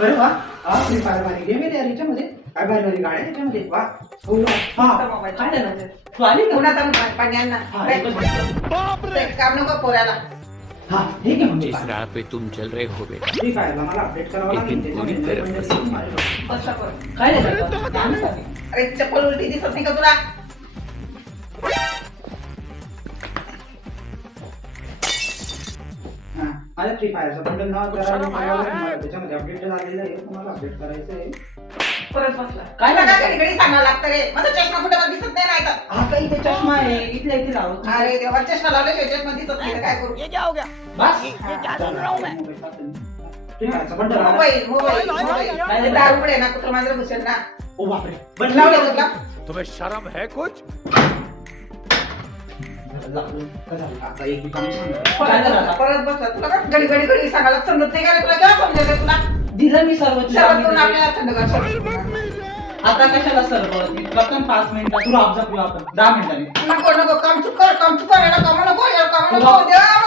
अरे वा free fire भारी गेम आहे यार याच्यामध्ये. काय भारी भारी गाड्या त्याच्यामध्ये. वा मोबाईल काय झालं तू आली का? पुन्हा तर पाण्याला काम नको पोऱ्याला. हाँ ठीक है मम्मी. जिस राह पे तुम चल रहे हो बेटा, फ्री फायरला मला अपडेट करावं लागेल. लेकिन पूरी तरह पसंद बसा कर. काय नाही करत? काय नाही करत? अरे चप्पल उलटी दिसत नाही का तुला? हां अरे फ्री फायरचं बंडल नाव करा. त्याच्यामध्ये अपडेट झालेलं आहे. तुम्हाला अपडेट करायचं आहे. परत बसला. काय तुला नाही. काय घडी सांगायला लागतं रे. माझा चष्मा कुठे मला दिसत नाही तर. हा काही ते चष्मा आहे इथल्या इथे राहू. अरे देवा चष्मा लावल्याशिवाय चष्मा दिसत नाही तर काय करू? बस फ्री फायरचं बंडल आलं. मोबाईल दारू पुढे ना कुत्र मांजर घुसेल ना. ओ बापरे बंद लावलं तुला. तुम्हें शर्म है कुछ? आता एक काम सांग. परत बसला. तुला काय घडी सांगायला समजत नाही का रे? तुला काय समजायचं तुला? दिलं मी सर्व शरबत करून आपल्याला थंडगार शरबत. आता कशाला सर्व प्रथम 5 मिनिटात तुला ऑब्झर्व करू आपण 10 मिनिटांनी. नको नको काम चुक कर याला काम नको देवा